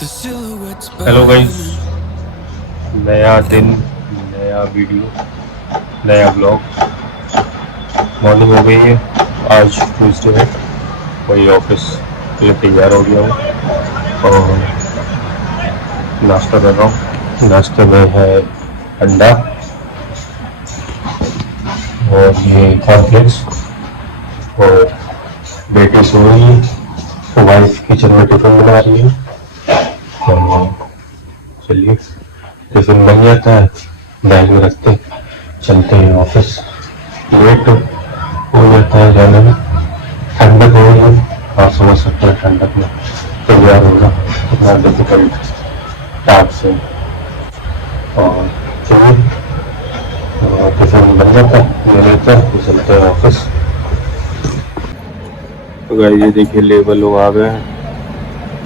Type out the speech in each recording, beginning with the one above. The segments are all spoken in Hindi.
हेलो गाइस, नया दिन, नया वीडियो, नया ब्लॉग। मॉर्निंग हो गई है, आज ट्यूसडे है। वही ऑफिस के लिए तैयार हो गया हूँ और नाश्ता कर रहा हूँ। नाश्ते में है अंडा और ये कॉर्नफ्लेक्स। और बेटी सोई है, वाइफ किचन में टिफिन बना रही है। तो चलिए, टिफिन बन जाता है, बैग में रखते चलते हैं ऑफिस। लेट हो जाता है जाने में, ठंडक हो रही है। आप समझ सकते हैं ठंडक में तैयार होना कितना डिफिकल्ट टास्क है। और चलिए, टिफिन बन जाता है, ले लेते हैं, फिर चलते हैं ऑफिस। तो गाइस, ये देखिए लेबर लोग आ गए हैं,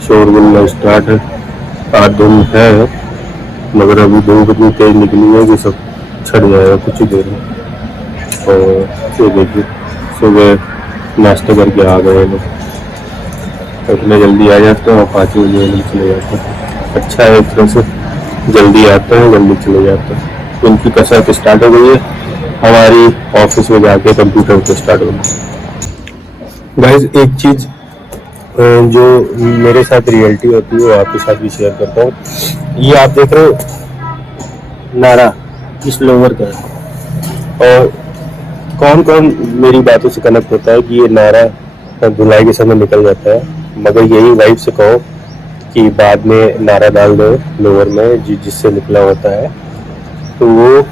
शोरगुल स्टार्ट है। आज धुंध है मगर अभी धूप इतनी तेज निकली है कि सब छट जाएगा कुछ ही देर में। और ये देखिए, सुबह नाश्ता करके आ गए लोग। इतने जल्दी आ जाते हैं और 5 बजे जल्दी चले जाते हैं। अच्छा है, एक तरह से जल्दी आते हैं जल्दी चले जाते हैं। उनकी कसरत स्टार्ट हो गई है, हमारी ऑफिस में जाके कंप्यूटर पे स्टार्ट होगी। गाइस, एक चीज़ जो मेरे साथ रियलिटी होती है वो आपके साथ भी शेयर करता हूँ। ये आप देख रहे हो नारा इस लोअर का है। और कौन कौन मेरी बातों से कनेक्ट होता है कि ये नारा धुलाई के समय निकल जाता है, मगर यही वाइफ से कहो कि बाद में नारा डाल दो लोअर में जिससे निकला होता है, तो वो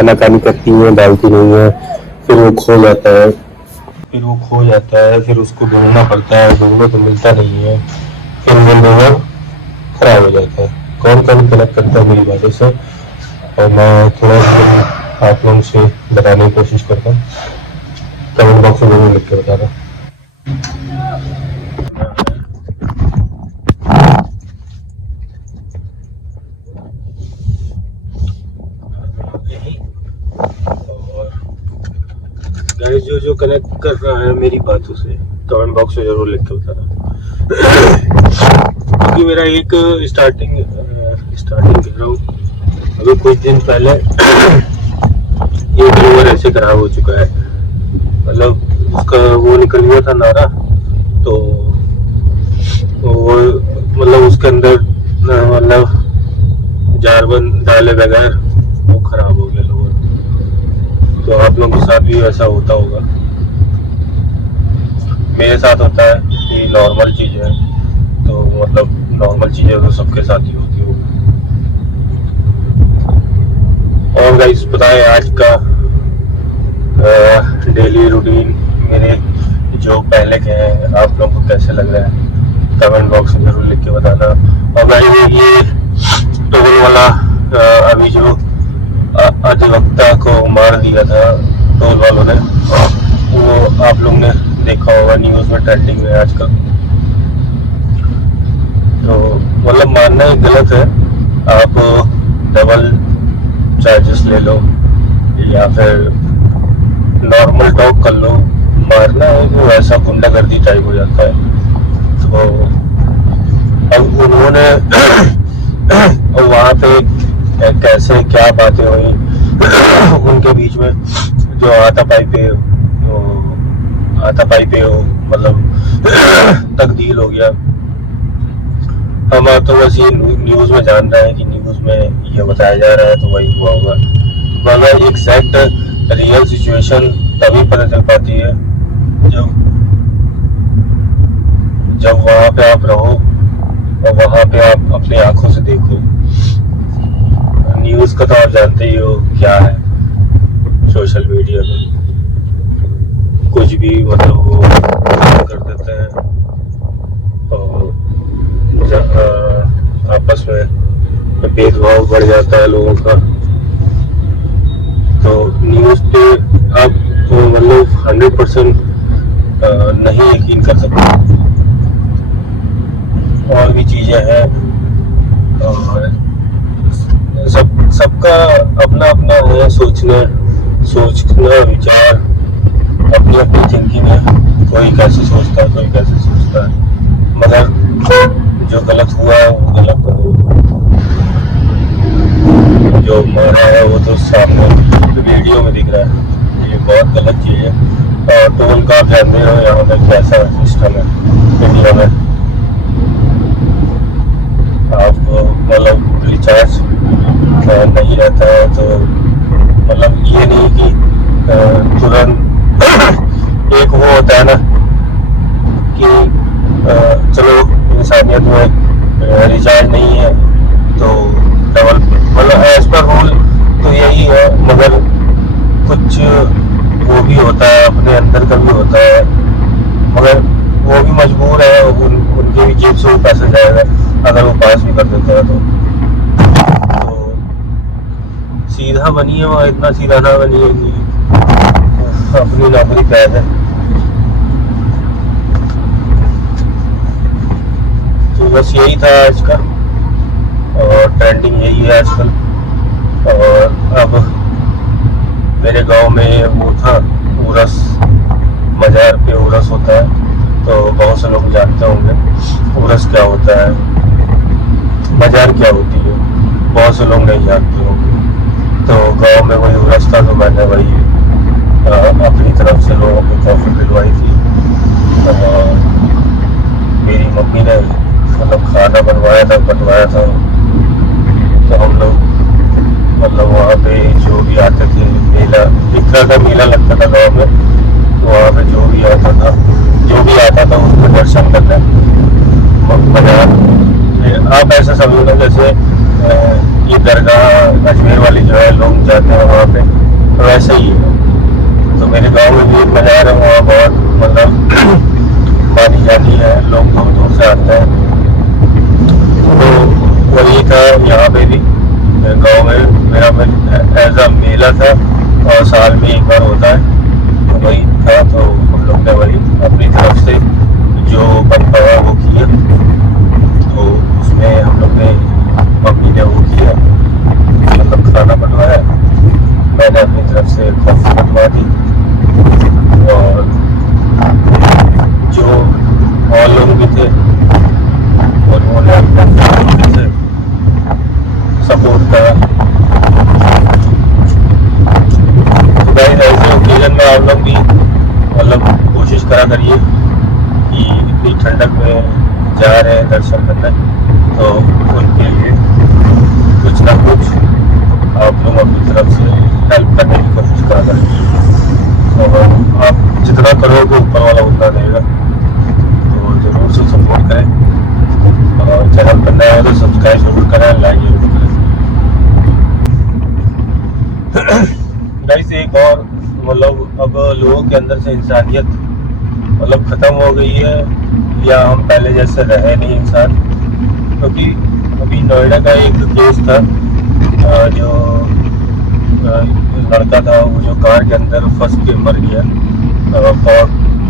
आनाकानी करती है, डालती नहीं है, फिर वो खो जाता है। फिर उसको ढूंढना पड़ता है, ढूंढने तो मिलता नहीं है, फिर वो लोअर खराब हो जाता है। कौन कौन कनेक्ट करता है मेरी बातों से, और मैं थोड़ा सा आप लोगों से बताने की कोशिश करता हूँ। कमेंट बॉक्स में जरूर लिख के बताना। गाइस, जो कनेक्ट कर रहा है मेरी बातों से कमेंट बॉक्स में जरूर लिख के बताना। क्योंकि मेरा एक स्टार्टिंग कर रहा हूँ, अभी कुछ दिन पहले एक लोअर ऐसे खराब हो चुका है। मतलब उसका वो निकल गया था नारा, तो वो मतलब उसके अंदर मतलब जारबंद डाले बगैर वो खराब हो गया लोअर। तो आप लोगों के साथ भी ऐसा होता होगा, मेरे साथ होता है, ये नॉर्मल चीज़ है। तो मतलब नॉर्मल चीज़ें तो सबके साथ ही होती होगी। और गाइस, बताएं आज का डेली रूटीन मेरे जो पहले के हैं आप लोगों को कैसे लग रहा है, कमेंट बॉक्स में जरूर लिख के बताना। और गाइस, ये टोल वाला अभी जो अधिवक्ता को मार दिया था टोल वालों ने, वो आप लोग ने देखा होगा, न्यूज़ में ट्रेंडिंग में आजकल। तो मतलब मानना ही गलत है, आप डबल चार्जेस ले लो या फिर नॉर्मल टॉक कर लो, मारना है वो वैसा गुंडागर्दी टाइप हो जाता है। तो अब उन्होंने वहाँ पे कैसे क्या बातें हुई उनके बीच में, जो हाथापाई पे मतलब तकदील हो गया। हम तो बस ये न्यूज़ में जान रहे हैं कि न्यूज़ में ये बताया जा रहा है, तो वही हुआ होगा। मगर एग्जैक्ट रियल सिचुएशन तभी पता चल पाती है जब वहाँ पे आप रहो और वहाँ पे आप अपनी आंखों से देखो। न्यूज़ का तो आप जानते ही हो क्या है, सोशल मीडिया में कुछ भी मतलब वो कर देते हैं और आपस में भेदभाव बढ़ जाता है लोगों का। तो न्यूज़ पे आप मतलब 100% नहीं यकीन कर सकते। और भी चीज़ें हैं, और सबका अपना अपना है सोचना विचार, अपनी अपनी थिंकिंग है। कोई कैसे सोचता है, कोई कैसे सोचता है, मगर जो गलत हुआ है वो गलत हो, जो मरा है वो तो सामने वीडियो में दिख रहा है। ये बहुत गलत चीज़ है। और टोल का आप जानते हो यहाँ पे कैसा सिस्टम है इंडिया में। आपको मतलब रिचार्ज नहीं रहता है तो मतलब ये नहीं कि तुरंत एक वो होता है ना कि चलो इंसानियत में रिचार्ज नहीं है तो डबल, मतलब एज पर रूल तो यही है, मगर कुछ वो भी होता है, अपने अंदर का भी होता है, मगर वो भी मजबूर है, उनके भी जेब से वो पैसा जाएगा अगर वो पास भी कर देते हैं तो सीधा बनिए वहाँ, इतना सीधा ना बनिए कि अपनी नौकरी कैद है। तो बस यही था आज का, और ट्रेंडिंग यही है आजकल। और अब मेरे गांव में वो था उरस, मजार पे उरस होता है, तो बहुत से लोग जानते होंगे उरस क्या होता है, मजार क्या होती है, बहुत से लोग नहीं जानते होंगे। तो गांव में वही उरस था, तो मैंने वही अपनी तरफ से लोगों को कॉफ़ी पिलवाई थी। और मेरी मम्मी ने मतलब खाना बनवाया था तो हम लोग मतलब वहाँ पे जो भी आते थे, मेला एक तरह का मेला लगता था गाँव में, तो वहाँ पे जो भी आता था उसको दर्शन करना। मज़ा आप ऐसा समझो ना जैसे ये दरगाह अजमेर वाली जो है लोग जाते हैं वहाँ पे, तो वैसे ही है। तो मेरे गांव में भी एक मज़ार है, वहाँ बहुत मतलब मानी जाती है, लोग दूर दूर से आते हैं। तो वही था यहाँ पे भी गांव में मेरा एज अ मेला था, और साल में एक बार होता है, तो वही था। तो हम लोग ने वही अपनी तरफ से जो बन पाया वो किया। तो उसमें हम लोग ने, मम्मी ने वो किया, मतलब खाना बनवाया, मैंने अपनी तरफ से कॉफ़ी बनवा दी, और जो और लोग भी थे और उन्होंने अपने से सपोर्ट करा। तो गाइस ऐसे ओकेजन में आप लोग भी मतलब कोशिश करा करिए कि इतनी ठंडक में जा रहे हैं दर्शन करने, तो उनके लिए कुछ ना कुछ आप लोग अपनी तरफ से हेल्प करने की कोशिश करा करेंगे। और आप जितना करोगे ऊपर वाला उतना देगा, तो ज़रूर से सपोर्ट करें। और चैनल पर नया हो तो सब्सक्राइब जरूर करें, लाइक जरूर करें। गाइस एक और मतलब अब लोगों के अंदर से इंसानियत मतलब ख़त्म हो गई है, या हम पहले जैसे रहे नहीं इंसान। क्योंकि अभी नोएडा का एक केस था, जो लड़का था वो जो कार के अंदर फंस के मर गया, और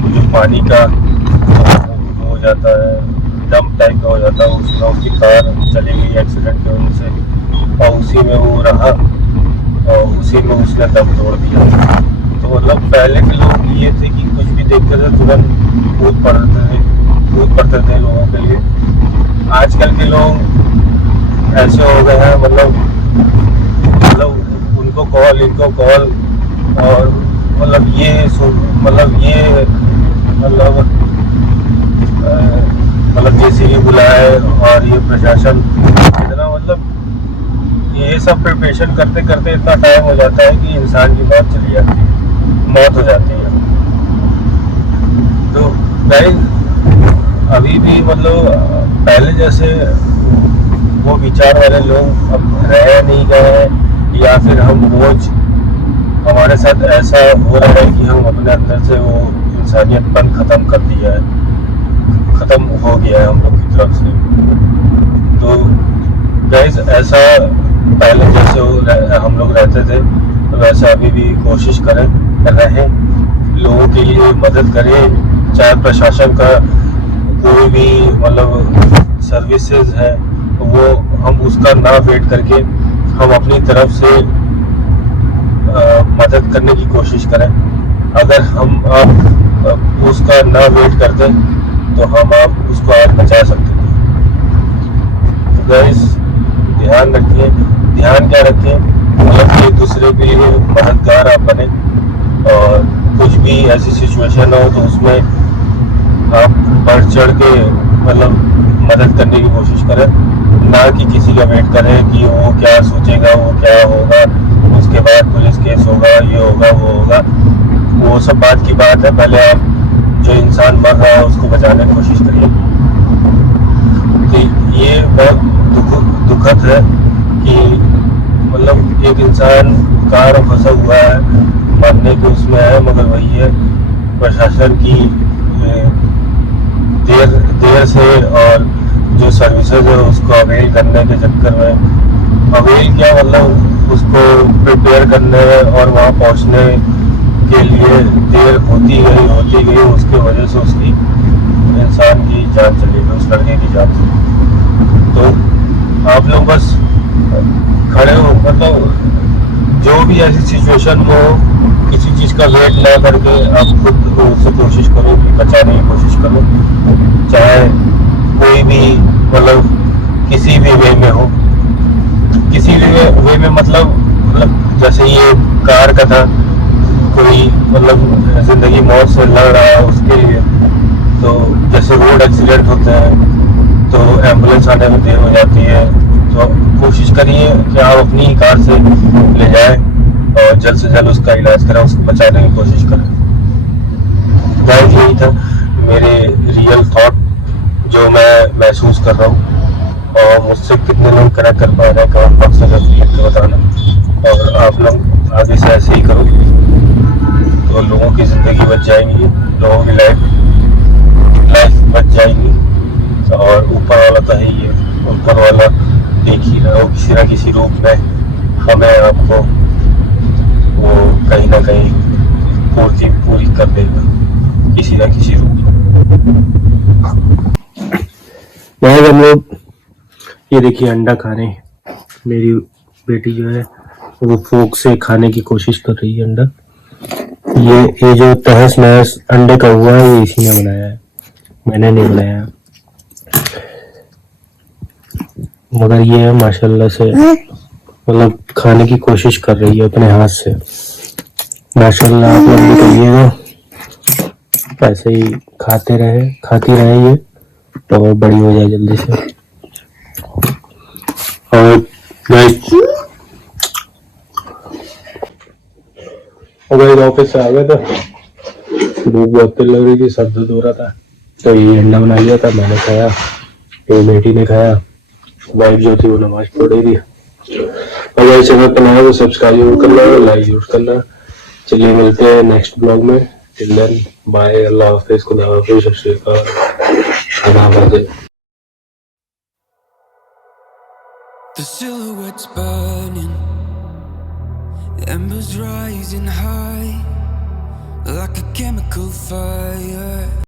जो पानी का हो जाता है, डंप टाइप का हो जाता है, उसमें उसकी कार चली गई एक्सीडेंट की वजह से, और उसी में वो रहा और उसी में उसने दम तोड़ दिया। तो मतलब पहले के लोग ये थे कि कुछ भी देखते थे तुरंत कूद पड़ते थे लोगों के लिए। आजकल के लोग ऐसे हो गए हैं, मतलब उनको कॉल इनको कॉल, और मतलब जैसे ही बुलाए, और ये प्रशासन इतना मतलब ये सब प्रिपरेशन करते करते इतना टाइम हो जाता है कि इंसान की मौत चली जाती है, मौत हो जाती है। तो गाइस अभी भी मतलब पहले जैसे वो विचार वाले लोग अब रह नहीं गए, या फिर हम रोज हमारे साथ ऐसा हो रहा है कि हम अपने अंदर से वो इंसानियतपन ख़त्म कर दिया है, ख़त्म हो गया है हम लोग की तरफ से। तो गाइस ऐसा पहले जैसे हम लोग रहते थे, तो वैसा अभी भी कोशिश करें लोगों के लिए मदद करें। चाहे प्रशासन का कोई भी मतलब सर्विसेज है, वो हम उसका ना वेट करके हम अपनी तरफ से मदद करने की कोशिश करें। अगर हम आप उसका ना वेट करते तो हम आप उसको आज बचा सकते थे। गाइस ध्यान रखिए, ध्यान क्या रखें, मतलब एक दूसरे के लिए मददगार आप बने, और कुछ भी ऐसी सिचुएशन हो तो उसमें आप बढ़ चढ़ के मतलब मदद करने की कोशिश करें, ना कि किसी का वेट करें कि वो क्या सोचेगा, वो क्या होगा, उसके बाद पुलिस केस होगा, ये होगा, वो होगा। वो सब बात की बात है, पहले आप जो इंसान मर रहा है उसको बचाने की कोशिश करिए। तो ये बहुत दुखद है कि मतलब एक इंसान कार में फंसा हुआ है, मरने के उसमें है, मगर वही है प्रशासन की देर से और जो सर्विसेज है उसको अवेल करने के चक्कर में, अवेल क्या मतलब उसको प्रिपेयर करने और वहाँ पहुँचने के लिए देर होती गई, उसके वजह से उसकी इंसान की जान चली गई, उस लड़के की जान चली गई। तो आप लोग बस खड़े हो, मतलब जो भी ऐसी सिचुएशन हो, किसी चीज़ का वेट ना करके आप खुद उससे कोशिश करो कि बचाने की कोशिश करो, चाहे कोई भी मतलब किसी भी वे में हो, किसी भी वे में मतलब जैसे ये कार का था, कोई मतलब जिंदगी मौत से लड़ रहा है उसके लिए, तो जैसे रोड एक्सीडेंट होते हैं तो एम्बुलेंस आने में देर हो जाती है, तो कोशिश करिए कि आप अपनी ही कार से ले जाएं और जल्द से जल्द उसका इलाज करें, उसको बचाने की कोशिश करें। गाइस यही था मेरे रियल थॉट जो मैं महसूस कर रहा हूँ, और मुझसे कितने लोग कनेक्ट कर पा रहे हैं कमेंट बॉक्स में जल्दी लिख के बताना, और आप लोग आगे से ऐसे ही करो तो लोगों की ज़िंदगी बच जाएंगी, लोगों की लाइफ बच जाएंगी, और ऊपर वाला तो है ही है, ऊपर वाला देख ही रहा हो किसी ना किसी रूप में हमें आपको वो कहीं ना कहीं पूरी कर देगा किसी ना किसी रूप में। हम लोग ये देखिए अंडा खा रहे हैं, मेरी बेटी जो है वो फोक से खाने की कोशिश कर रही है अंडा। ये जो तहस नहस अंडे का हुआ है ये इसी ने बनाया है, मैंने नहीं बनाया, मगर ये माशाल्लाह से मतलब खाने की कोशिश कर रही है अपने हाथ से। माशाल्लाह आप लोग भी करिएगा, ऐसे ही खाती रहे ये तो बड़ी हो जाए जल्दी से। और गाइस ऑफिस से आ गया था, भूख बहुत तेज लग रही थी, सर दर्द हो रहा था, तो ये अंडा बना लिया था, मैंने खाया, मेरी बेटी ने खाया, वाइफ जो थी वो नमाज पढ़ रही थी। अगर चैनल पर नया तो सब्सक्राइब जरूर करना, लाइक जरूर करना। चलिए मिलते हैं नेक्स्ट ब्लॉग में, टिल देन बाय, अल्लाह हाफिज, खुदा हाफिज, सत श्री अकाल। The silhouette's burning, embers rising high like a chemical fire.